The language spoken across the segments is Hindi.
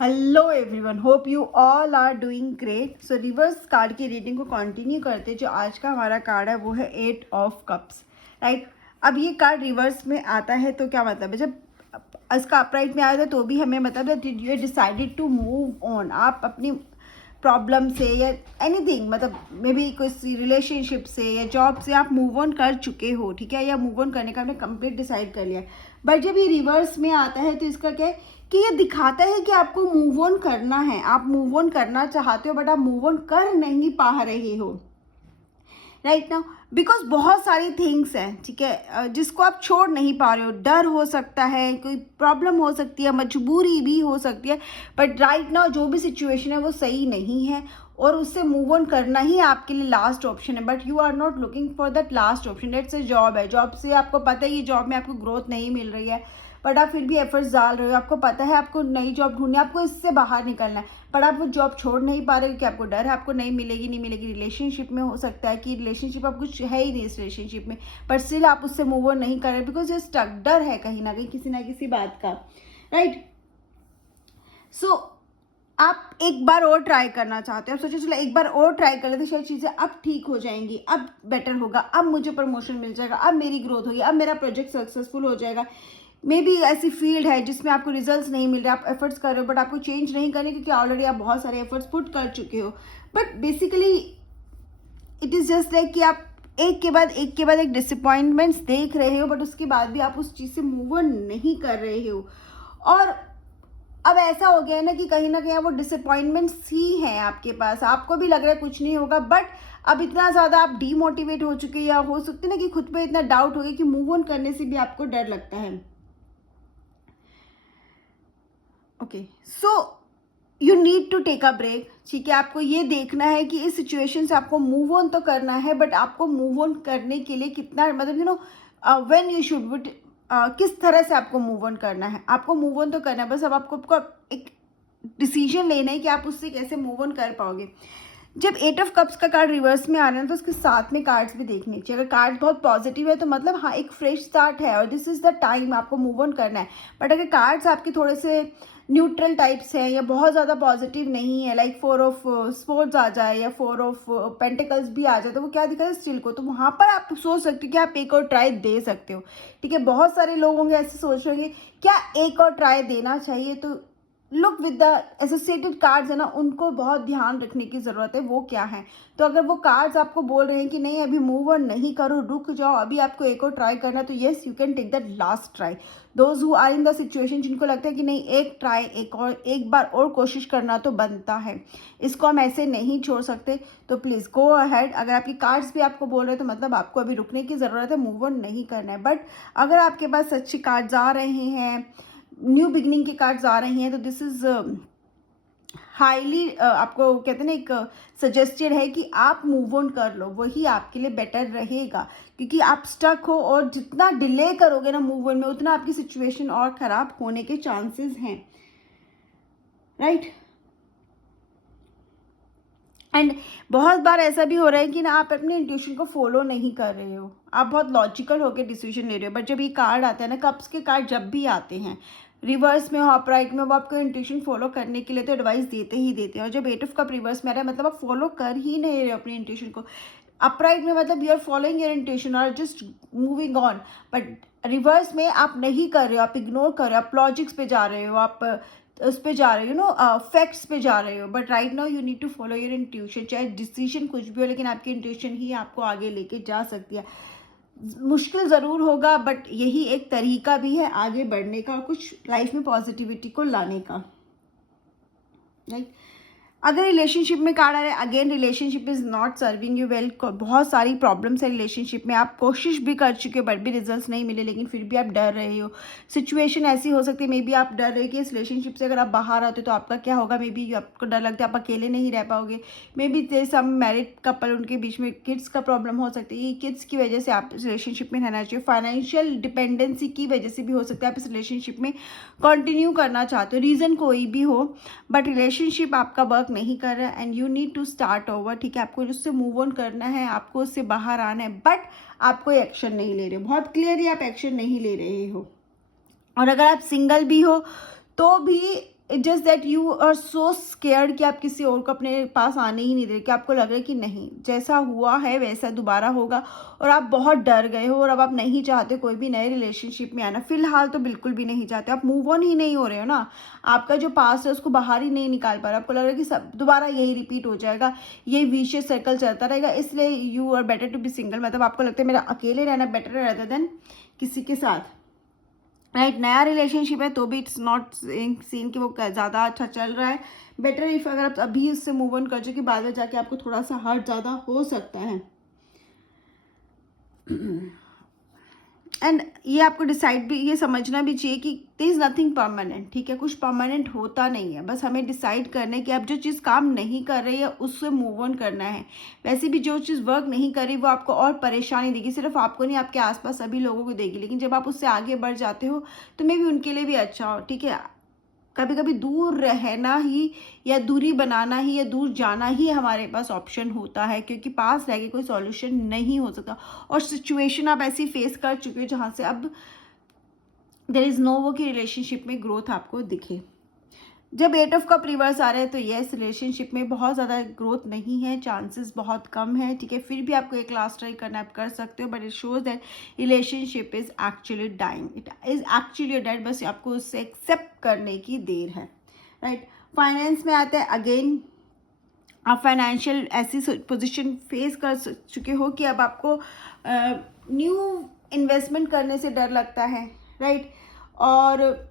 Hello everyone, hope you all are doing great. So reverse card की रीडिंग को कंटिन्यू करते, जो आज का हमारा कार्ड है वो है 8 ऑफ कप्स, राइट। अब ये कार्ड रिवर्स में आता है तो क्या मतलब है, जब इसका अपराइट में आया था तो भी हमें मतलब you decided to move on. आप अपनी प्रॉब्लम से या एनीथिंग, मतलब मे बी कोई रिलेशनशिप से या जॉब से आप मूव ऑन कर चुके हो, ठीक है, या मूव ऑन करने का आपने कंप्लीट डिसाइड कर लिया। बट जब ये रिवर्स में आता है तो इसका क्या है कि ये दिखाता है कि आपको मूव ऑन करना है, आप मूव ऑन करना चाहते हो बट आप मूव ऑन कर नहीं पा रहे हो, राइट नाउ। बिकॉज बहुत सारी थिंग्स हैं, ठीक है, जिसको आप छोड़ नहीं पा रहे हो। डर हो सकता है, कोई प्रॉब्लम हो सकती है, मजबूरी भी हो सकती है, बट राइट नाउ जो भी सिचुएशन है वो सही नहीं है और उससे मूव ऑन करना ही आपके लिए लास्ट ऑप्शन है। But you are not looking for that last option. That's a job है, जॉब से आपको पता है कि जॉब में आपको ग्रोथ नहीं मिल रही है, बट आप फिर भी एफर्ट्स डाल रहे हो। आपको पता है आपको नई जॉब ढूंढनी है, आपको इससे बाहर निकलना है, पर आप वो जॉब छोड़ नहीं पा रहे हो कि आपको डर है आपको नहीं मिलेगी नहीं मिलेगी। रिलेशनशिप में हो सकता है कि रिलेशनशिप अब कुछ है ही नहीं इस रिलेशनशिप में, पर स्टिल आप उससे मूव ऑन नहीं कर रहे बिकॉज ये स्टक, डर है कहीं ना कहीं किसी ना किसी बात का, राइट। सो आप एक बार और ट्राई करना चाहते हो, आप सोचो चलो एक बार और ट्राई कर लेते, शायद चीज़ें अब ठीक हो जाएंगी, अब बेटर होगा, अब मुझे प्रमोशन मिल जाएगा, अब मेरी ग्रोथ होगी, अब मेरा प्रोजेक्ट सक्सेसफुल हो जाएगा। मे बी ऐसी फील्ड है जिसमें आपको रिजल्ट्स नहीं मिल रहे, आप एफर्ट्स कर रहे हो बट आपको चेंज नहीं करने, क्योंकि ऑलरेडी आप बहुत सारे एफर्ट्स पुट कर चुके हो। But basically it is just like कि आप एक के बाद एक डिसअपॉइंटमेंट्स देख रहे हो, बट उसके बाद भी आप उस चीज़ से मूव ऑन नहीं कर रहे हो। और अब ऐसा हो गया है ना कि कहीं ना कहीं वो डिसअपॉइंटमेंट्स ही हैं आपके पास, आपको भी लग रहा है कुछ नहीं होगा, बट अब इतना ज़्यादा आप डीमोटिवेट हो चुके हैं, या हो सकते ना कि खुद पे इतना डाउट हो गया कि मूव ऑन करने से भी आपको डर लगता है। Okay, so you need to take a break, ठीक है। आपको ये देखना है कि इस सिचुएशन से आपको मूव ऑन तो करना है, बट आपको मूव ऑन करने के लिए कितना, मतलब you know when you should, किस तरह से आपको मूव ऑन करना है। आपको मूव ऑन तो करना है, बस अब आपको एक डिसीजन लेना है कि आप उससे कैसे मूव ऑन कर पाओगे। जब 8 ऑफ कप्स का कार्ड रिवर्स में आ रहा है तो उसके साथ में कार्ड्स भी देखने चाहिए। अगर कार्ड बहुत पॉजिटिव है तो मतलब हाँ एक फ्रेश स्टार्ट है और दिस इज द टाइम आपको मूव ऑन करना है। बट अगर कार्ड्स आपके थोड़े से न्यूट्रल टाइप्स हैं या बहुत ज़्यादा पॉजिटिव नहीं है, लाइक 4 ऑफ स्पोर्ट्स आ जाए या 4 ऑफ पेंटिकल्स भी आ जाए, तो वो क्या दिखा है स्टिल को, तो वहाँ पर आप सोच सकते हो कि आप एक और ट्राई दे सकते हो, ठीक है। बहुत सारे लोग होंगे ऐसे सोच रहे होंगे क्या एक और ट्राई देना चाहिए, तो look with the associated cards है ना, उनको बहुत ध्यान रखने की ज़रूरत है वो क्या है। तो अगर वो कार्ड्स आपको बोल रहे हैं कि नहीं अभी मूव ऑन नहीं करो, रुक जाओ, अभी आपको एक और ट्राई करना है, तो yes you can take that last try. Those who are in the situation, जिनको लगता है कि नहीं एक ट्राई, एक बार और कोशिश करना तो बनता है, इसको हम ऐसे नहीं छोड़ सकते, तो प्लीज़ गो अहेड। अगर आपकी कार्ड्स भी आपको बोल रहे हैं तो मतलब आपको अभी रुकने की ज़रूरत है, मूव ऑन नहीं करना है। बट अगर आपके पास अच्छे कार्ड्स आ रहे हैं, न्यू बिगनिंग के कार्ड्स आ रही हैं, तो दिस इज हाईली आपको कहते हैं ना एक सजेस्टेड है कि आप मूव ऑन कर लो, वही आपके लिए बेटर रहेगा, क्योंकि आप स्टक हो और जितना डिले करोगे ना मूव ऑन में उतना आपकी सिचुएशन और ख़राब होने के चांसेस हैं, राइट। एंड बहुत बार ऐसा भी हो रहा है कि ना आप अपने इंट्यूशन को फॉलो नहीं कर रहे हो, आप बहुत लॉजिकल होकर डिसीजन ले रहे हो, बट जब ये कार्ड आते हैं ना, कप्स के कार्ड जब भी आते हैं रिवर्स में हो अपराइट में, वो आपको इंट्यूशन फॉलो करने के लिए तो एडवाइस देते ही देते हैं। और जब 8 ऑफ कप रिवर्स में आ रहा है मतलब आप फॉलो कर ही नहीं रहे हो अपनी इंट्यूशन को। अपराइट में मतलब you are following your intuition और just moving on, but reverse में आप नहीं कर रहे हो, आप इग्नोर कर रहे हो, आप लॉजिक्स पे जा रहे हो, आप उस पे जा रहे हो, फैक्ट्स पे जा रहे हो। But right now you need to follow your intuition, चाहे डिसीजन कुछ भी हो, लेकिन आपकी इंट्यूशन ही आपको आगे लेके जा सकती है। मुश्किल ज़रूर होगा बट यही एक तरीका भी है आगे बढ़ने का, कुछ लाइफ में पॉजिटिविटी को लाने का, राइट। अगर रिलेशनशिप में कार्ड आ रहा है, again relationship is not serving you well, बहुत सारी प्रॉब्लम्स है रिलेशनशिप में, आप कोशिश भी कर चुके हो बट भी रिजल्ट्स नहीं मिले, लेकिन फिर भी आप डर रहे हो। सिचुएशन ऐसी हो सकती है, मे बी आप डर रहे हो कि इस रिलेशनशिप से अगर आप बाहर आते हो तो आपका क्या होगा, मे बी आपको डर लगता है आप अकेले नहीं रह पाओगे, maybe some married couple उनके बीच में किड्स का प्रॉब्लम हो सकती है, किड्स की वजह से आप इस रिलेशनशिप में रहना चाहिए, फाइनेंशियल डिपेंडेंसी की वजह से भी हो सकता है आप इस रिलेशनशिप में कंटिन्यू करना चाहते हो, रीज़न कोई भी हो, बट रिलेशनशिप आपका वर्क नहीं कर रहा है and you need to start over, ठीक है। आपको उससे मूव ऑन करना है, आपको उससे बाहर आना है, बट आप कोई एक्शन नहीं ले रहे हो, बहुत क्लियरली आप एक्शन नहीं ले रहे हो। और अगर आप सिंगल भी हो तो भी it just that you are so scared कि आप किसी और को अपने पास आने ही नहीं दे रहे, कि आपको लग रहा है कि नहीं, जैसा हुआ है वैसा दोबारा होगा, और आप बहुत डर गए हो और अब आप नहीं चाहते कोई भी नए रिलेशनशिप में आना। फिलहाल तो बिल्कुल भी नहीं चाहते, आप मूव ऑन ही नहीं हो रहे हो ना, आपका जो पास्ट है उसको बाहर ही नहीं निकाल पा रहे, आपको लग रहा है कि सब दोबारा यही रिपीट हो जाएगा, ये विशियस सर्कल चलता रहेगा, इसलिए you are better to be single. मतलब आपको लगता है मेरा अकेले रहना बेटर है रेदर देन किसी के साथ, राइट। नया रिलेशनशिप है तो भी इट्स नॉट सीन कि वो ज़्यादा अच्छा चल रहा है। बेटर इफ अगर आप अभी इससे मूव ऑन कर चुके, बाद में जाके आपको थोड़ा सा हर्ट ज़्यादा हो सकता है। एंड ये आपको डिसाइड भी, ये समझना भी चाहिए कि देयर इज़ नथिंग परमानेंट, ठीक है, कुछ परमानेंट होता नहीं है, बस हमें डिसाइड करना है कि अब जो चीज़ काम नहीं कर रही है उससे मूव ऑन करना है। वैसे भी जो चीज़ वर्क नहीं कर रही वो आपको और परेशानी देगी, सिर्फ आपको नहीं, आपके आसपास सभी लोगों को देगी, लेकिन जब आप उससे आगे बढ़ जाते हो तो मे भी उनके लिए भी अच्छा हो, ठीक है। कभी कभी दूर रहना ही या दूरी बनाना ही या दूर जाना ही हमारे पास ऑप्शन होता है, क्योंकि पास रह के कोई सॉल्यूशन नहीं हो सकता, और सिचुएशन आप ऐसी फेस कर चुके हो जहाँ से अब देयर इज़ नो वो कि रिलेशनशिप में ग्रोथ आपको दिखे। जब 8 ऑफ कप रिवर्स आ रहे हैं तो यस, रिलेशनशिप में बहुत ज़्यादा ग्रोथ नहीं है, चांसेस बहुत कम है, ठीक है। फिर भी आपको एक लास्ट ट्राई करना आप कर सकते हो, but it shows that relationship is actually dying, it is actually dead, बस आपको उससे एक्सेप्ट करने की देर है, राइट। फाइनेंस में आते हैं, अगेन आप फाइनेंशियल ऐसी पोजीशन फेस कर चुके हो कि अब आपको न्यू इन्वेस्टमेंट करने से डर लगता है, राइट। और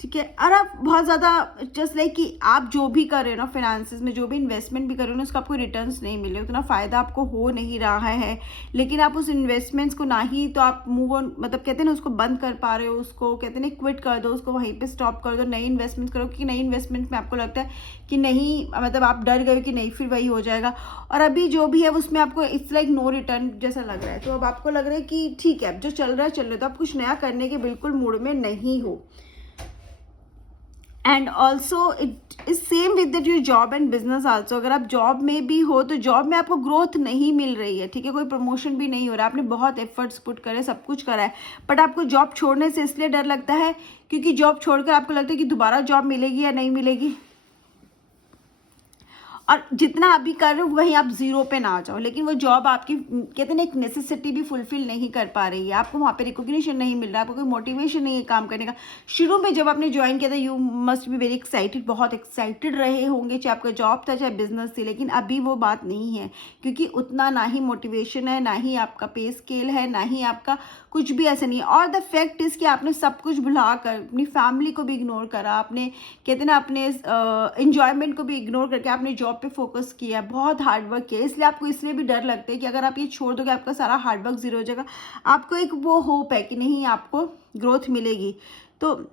ठीक है, और आप बहुत ज़्यादा जस्ट लाइक कि आप जो भी कर रहे हो ना, फाइनेंसेस में जो भी इन्वेस्टमेंट भी कर रहे हो ना, उसका आपको रिटर्न्स नहीं मिले, उतना फ़ायदा आपको हो नहीं रहा है, लेकिन आप उस इन्वेस्टमेंट्स को ना ही तो आप मूव ऑन, मतलब कहते हैं ना, उसको बंद कर पा रहे हो, उसको कहते हैं ना क्विट कर दो, उसको वहीं पे स्टॉप कर दो, नई इन्वेस्टमेंट करो, क्योंकि नई इन्वेस्टमेंट में आपको लगता है कि नहीं, मतलब आप डर गए कि नहीं फिर वही हो जाएगा, और अभी जो भी है उसमें आपको इट्स लाइक नो रिटर्न जैसा लग रहा है। तो अब आपको लग रहा है कि ठीक है, अब जो चल रहा है चल रहा है, तो आप कुछ नया करने के बिल्कुल मूड में नहीं हो। And also it is same with that your job and business also. अगर आप जॉब में भी हो तो जॉब में आपको ग्रोथ नहीं मिल रही है, ठीक है, कोई प्रमोशन भी नहीं हो रहा, आपने बहुत एफर्ट्स पुट करे, सब कुछ करा है, बट आपको जॉब छोड़ने से इसलिए डर लगता है क्योंकि जॉब छोड़कर आपको लगता है कि दोबारा जॉब मिलेगी या नहीं मिलेगी, और जितना अभी कर रहे हो वहीं आप जीरो पे ना आ जाओ, लेकिन वो जॉब आपकी कहते हैं ना एक नेसेसिटी भी फुलफिल नहीं कर पा रही है, आपको वहाँ पे रिकॉग्निशन नहीं मिल रहा, आपको कोई मोटिवेशन नहीं है काम करने का। शुरू में जब आपने ज्वाइन किया था you must be very excited, बहुत एक्साइटेड रहे होंगे, चाहे आपका जॉब था चाहे बिजनेस थी, लेकिन अभी वो बात नहीं है, क्योंकि उतना ना ही मोटिवेशन है, ना ही आपका पे स्केल है, ना ही आपका कुछ भी ऐसा नहीं है। और द फैक्ट इज़ कि आपने सब कुछ भुला कर अपनी फैमिली को भी इग्नोर करा, आपने कहते हैं ना अपने इन्जॉयमेंट को भी इग्नोर करके आपने जॉब पे फोकस किया, बहुत हार्डवर्क किया, इसलिए आपको इसलिए भी डर लगता है कि अगर आप ये छोड़ दोगे आपका सारा हार्डवर्क जीरो हो जाएगा। आपको एक वो होप है कि नहीं आपको ग्रोथ मिलेगी, तो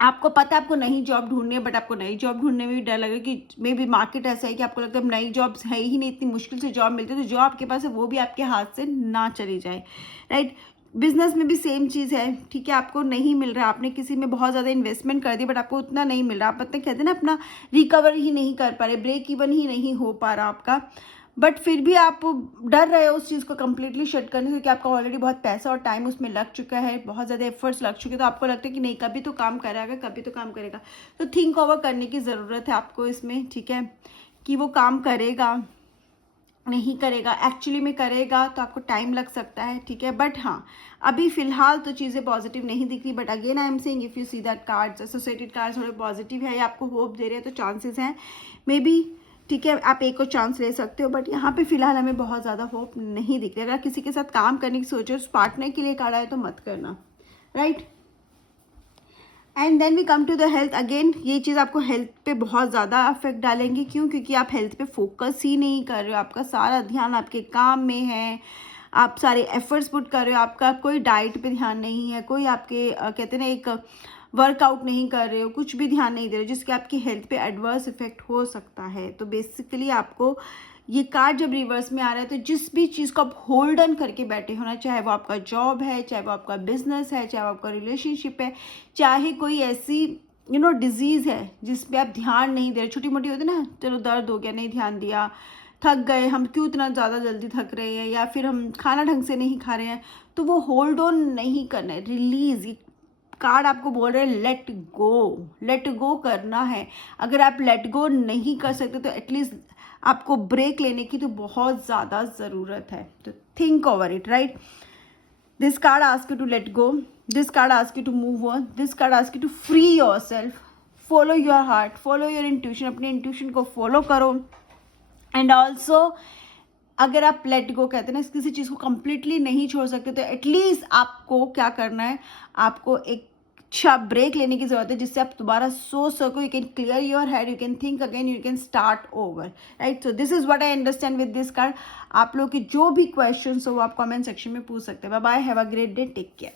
आपको पता है आपको नई जॉब ढूंढनी है, बट आपको नई जॉब ढूंढने में भी डर लगे कि मे बी मार्केट ऐसा है कि आपको लगता है नई जॉब्स है ही नहीं, इतनी मुश्किल से जॉब मिलती है, तो जो आपके पास है वो भी आपके हाथ से ना चली जाए, राइट। बिजनेस में भी सेम चीज़ है, ठीक है, आपको नहीं मिल रहा, आपने किसी में बहुत ज़्यादा इन्वेस्टमेंट कर दी बट आपको उतना नहीं मिल रहा, आप मतलब कहते हैं ना अपना रिकवर ही नहीं कर पा रहे, ब्रेक इवन ही नहीं हो पा रहा आपका, बट फिर भी आप डर रहे हो उस चीज़ को कम्प्लीटली शट करने से, क्योंकि आपका ऑलरेडी बहुत पैसा और टाइम उसमें लग चुका है, बहुत ज़्यादा एफर्ट्स लग चुके हैं, तो आपको लगता है कि नहीं कभी तो काम करेगा, कभी तो काम करेगा, तो थिंक ओवर करने की ज़रूरत है आपको इसमें, ठीक है, कि वो काम करेगा नहीं करेगा, एक्चुअली में करेगा तो आपको टाइम लग सकता है, ठीक है, बट हाँ अभी फिलहाल तो चीज़ें पॉजिटिव नहीं दिख रही, but again I am saying if you see that cards associated cards थोड़े पॉजिटिव है या आपको होप दे रहे हैं तो चांसेस हैं मे बी, ठीक है, आप एक और चांस ले सकते हो, बट यहाँ पे फिलहाल हमें बहुत ज़्यादा होप नहीं दिख रही। अगर किसी के साथ काम करने की सोचो, उस पार्टनर के लिए कार्ड आए तो मत करना, right. And then we come to the health, again ये चीज़ आपको हेल्थ पे बहुत ज़्यादा अफेक्ट डालेंगी, क्यों, क्योंकि आप हेल्थ पे फोकस ही नहीं कर रहे हो, आपका सारा ध्यान आपके काम में है, आप सारे एफर्ट्स पुट कर रहे हो, आपका कोई डाइट पे ध्यान नहीं है, कोई आपके कहते हैं ना एक वर्कआउट नहीं कर रहे हो, कुछ भी ध्यान नहीं दे रहे हो, जिसके आपकी हेल्थ पे एडवर्स इफेक्ट हो सकता है। तो बेसिकली आपको ये कार्ड जब रिवर्स में आ रहा है तो जिस भी चीज़ को आप होल्ड ऑन करके बैठे हो ना, चाहे वो आपका जॉब है, चाहे वो आपका बिजनेस है, चाहे वो आपका रिलेशनशिप है, चाहे कोई ऐसी डिजीज़ है जिस पे आप ध्यान नहीं दे रहे, छोटी मोटी होती है ना, चलो दर्द हो गया नहीं ध्यान दिया, थक गए हम, क्यों इतना ज़्यादा जल्दी थक रहे हैं, या फिर हम खाना ढंग से नहीं खा रहे हैं, तो वो होल्ड ऑन नहीं करना है, रिलीज़ कार्ड आपको बोल रहे हैं लेट गो करना है. अगर आप लेट गो नहीं कर सकते तो एटलीस्ट आपको ब्रेक लेने की तो बहुत ज़्यादा ज़रूरत है. तो think over it, right. This card ask you to let go, this card ask you to move on, this card ask you to free yourself. Follow your heart, follow your intuition, अपने इंट्यूशन को फॉलो करो. एंड ऑल्सो अगर आप लेट गो कहते हैं ना, किसी चीज़ को कंप्लीटली नहीं छोड़ सकते तो एटलीस्ट आपको क्या करना है, आपको एक अच्छा ब्रेक लेने की ज़रूरत है जिससे आप दोबारा सोच सको. You can clear your head, you can think again, you can start over, right. So this is what I understand with this card. आप लोग के जो भी क्वेश्चन हो वो आप कमेंट सेक्शन में पूछ सकते हैं. Bye bye, have a great day, take care.